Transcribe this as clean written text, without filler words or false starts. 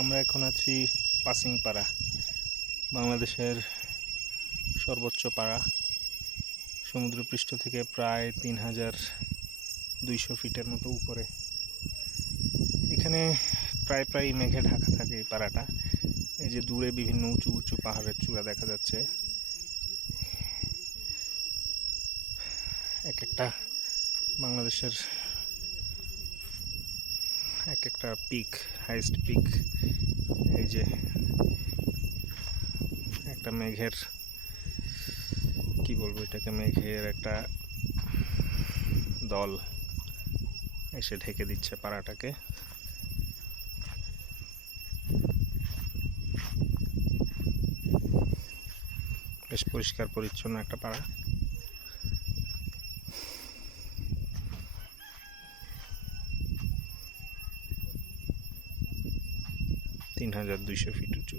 আমরা এখন আছি পাসিংপাড়া, বাংলাদেশের সর্বোচ্চ পাড়া। সমুদ্রপৃষ্ঠ থেকে প্রায় ৩,২০০ ফিটের মতো উপরে। এখানে প্রায় মেঘে ঢাকা থাকে এই পাড়াটা। এই যে দূরে বিভিন্ন উঁচু উঁচু পাহাড়ের চূড়া দেখা যাচ্ছে। এক একটা বাংলাদেশের এক একটা পিক, হাইস্ট পিক। এই যে একটা মেঘের, কি বলবো এটাকে, মেঘের একটা দল এসে ঢেকে দিচ্ছে পাড়াটাকে। বেশ পরিষ্কার পরিচ্ছন্ন একটা পাড়া। তিন ৩,২০০ ফিট উঁচু।